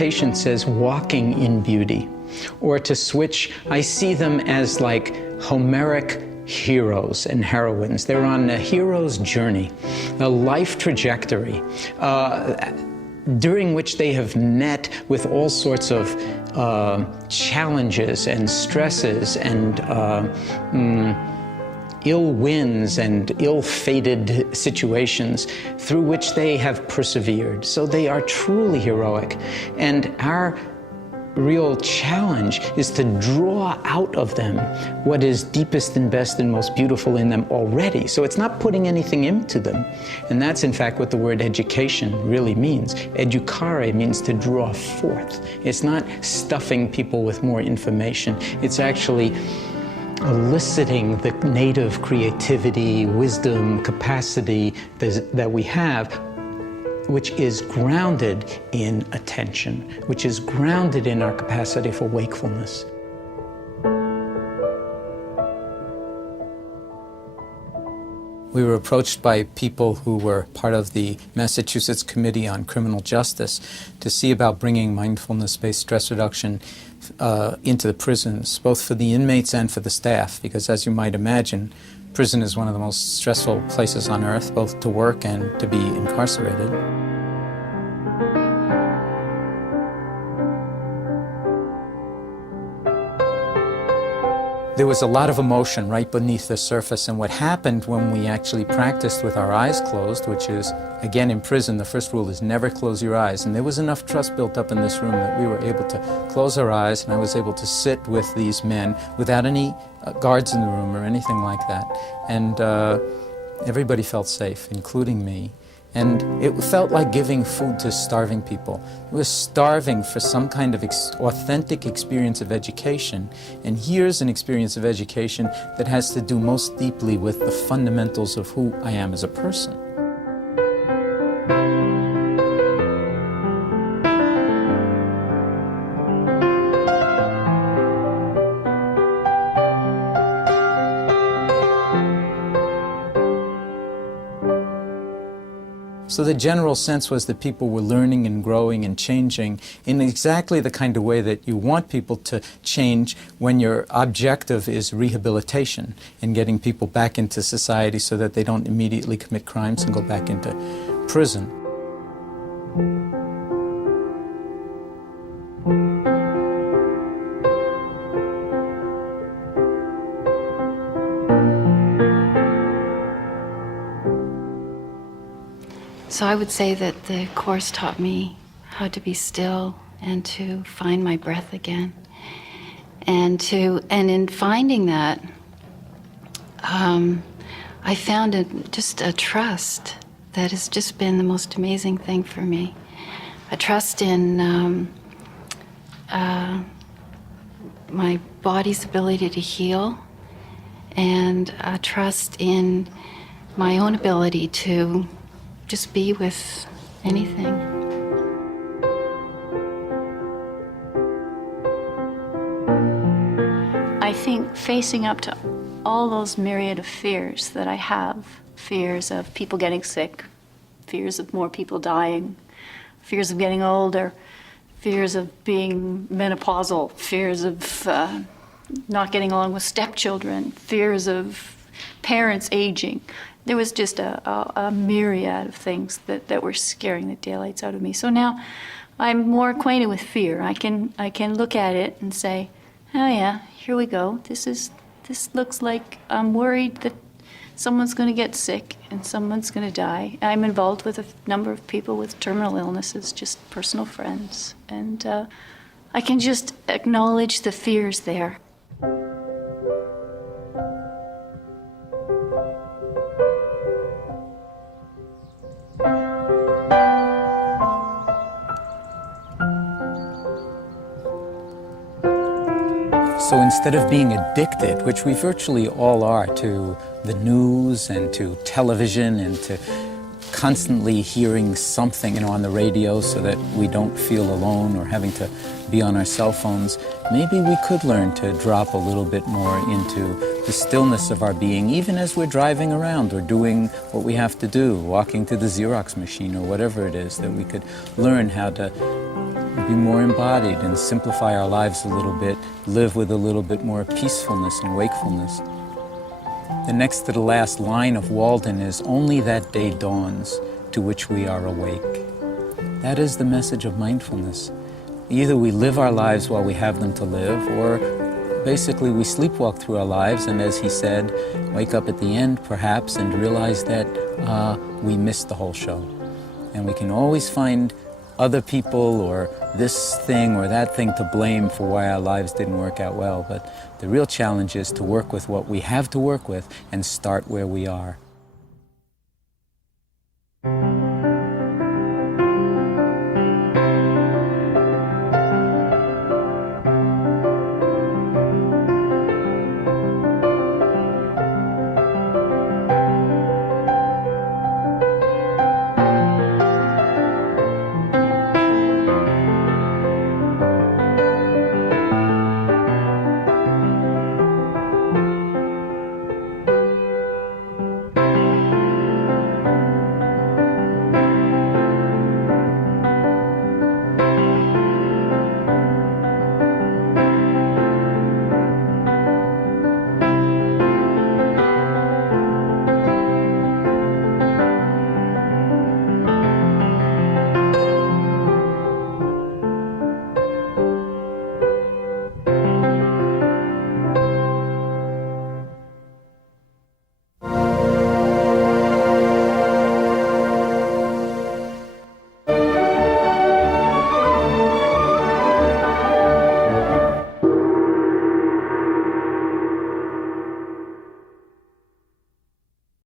Patient says walking in beauty. Or to switch, I see them as like Homeric heroes and heroines. They're on a hero's journey, a life trajectory, during which they have met with all sorts of challenges and stresses and ill winds and ill-fated situations through which they have persevered. So they are truly heroic. And our real challenge is to draw out of them what is deepest and best and most beautiful in them already. So it's not putting anything into them. And that's in fact what the word education really means. Educare means to draw forth. It's not stuffing people with more information. It's actually eliciting the native creativity, wisdom, capacity that we have, which is grounded in attention, which is grounded in our capacity for wakefulness. We were approached by people who were part of the Massachusetts Committee on Criminal Justice to see about bringing mindfulness-based stress reduction into the prisons, both for the inmates and for the staff, because as you might imagine, prison is one of the most stressful places on earth, both to work and to be incarcerated. There was a lot of emotion right beneath the surface, and what happened when we actually practiced with our eyes closed, which is, again, in prison, the first rule is never close your eyes, and there was enough trust built up in this room that we were able to close our eyes, and I was able to sit with these men without any guards in the room or anything like that, and everybody felt safe, including me. And it felt like giving food to starving people. We were starving for some kind of authentic experience of education. And here's an experience of education that has to do most deeply with the fundamentals of who I am as a person. So the general sense was that people were learning and growing and changing in exactly the kind of way that you want people to change when your objective is rehabilitation and getting people back into society so that they don't immediately commit crimes and go back into prison. So I would say that the Course taught me how to be still and to find my breath again. And in finding that, I found just a trust that has just been the most amazing thing for me. A trust in my body's ability to heal, and a trust in my own ability to just be with anything. I think facing up to all those myriad of fears that I have, fears of people getting sick, fears of more people dying, fears of getting older, fears of being menopausal, fears of not getting along with stepchildren, fears of parents aging. There was just a myriad of things that were scaring the daylights out of me. So now I'm more acquainted with fear. I can look at it and say, oh yeah, here we go. This looks like I'm worried that someone's going to get sick and someone's going to die. I'm involved with a number of people with terminal illnesses, just personal friends. And I can just acknowledge the fears there. So instead of being addicted, which we virtually all are, to the news and to television and to constantly hearing something, on the radio so that we don't feel alone or having to be on our cell phones, maybe we could learn to drop a little bit more into the stillness of our being, even as we're driving around or doing what we have to do, walking to the Xerox machine or whatever it is, that we could learn how to be more embodied and simplify our lives a little bit, live with a little bit more peacefulness and wakefulness. The next to the last line of Walden is, "Only that day dawns to which we are awake." That is the message of mindfulness. Either we live our lives while we have them to live, or basically we sleepwalk through our lives, and as he said, wake up at the end perhaps and realize that we missed the whole show. And we can always find other people or this thing or that thing to blame for why our lives didn't work out well. But the real challenge is to work with what we have to work with and start where we are.